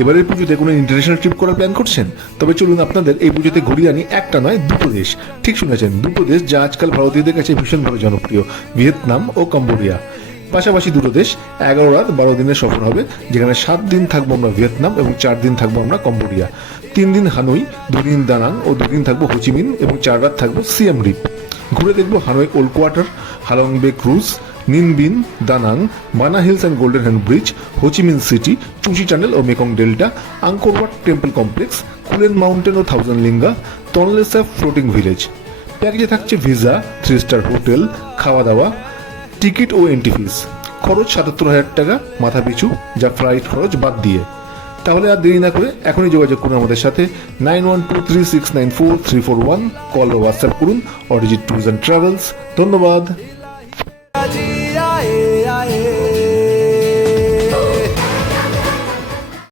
এবারের পুজোতে কোনো ইন্টারন্যাশনাল ট্রিপ করার প্ল্যান করছেন? তবে চলুন আপনাদের এই পুজোতে ঘুরিয়ে আনি একটা নয় দুটো দেশ। ঠিক শুনেছেন, দুটো দেশ যা আজকাল ভারতীয়দের কাছে ভীষণভাবে জনপ্রিয়, ভিয়েতনাম ও কম্বোডিয়া। পাশাপাশি দুটো দেশ 11 রাত 12 দিনের সফর হবে, যেখানে 7 দিন থাকবো আমরা ভিয়েতনাম এবং 4 দিন থাকবো আমরা কম্বোডিয়া। 3 দিন হানই, 2 দিন দানাং ও 2 দিন থাকবো হোচিমিন এবং 4 রাত থাকবো সিয়াম রিপ। ঘুরে দেখবো Hanoi old quarter, Halong Bay cruise, Ninh Binh, Danang, Bana Hills and Golden Hand Bridge, Ho Chi Minh City, Cu Chi tunnel ও Mekong Delta, Angkor Wat temple complex, Kulen Mountain ও Thousand Linga, Tonle Sap floating village. প্যাকেজে থাকছে visa, 3 star hotel, খাওয়া দাওয়া, ticket ও entry fees. খরচ 77,000 টাকা মাথা পিছু, যা ফ্লাইট খরচ বাদ দিয়ে। তাহলে আর দেরি না করে এখনই যোগাযোগ করুন আমাদের সাথে 9123694341, কল বা হোয়াটসঅ্যাপ করুন অরিজিৎ ট্যুরস অ্যান্ড ট্রাভেলস। ধন্যবাদ।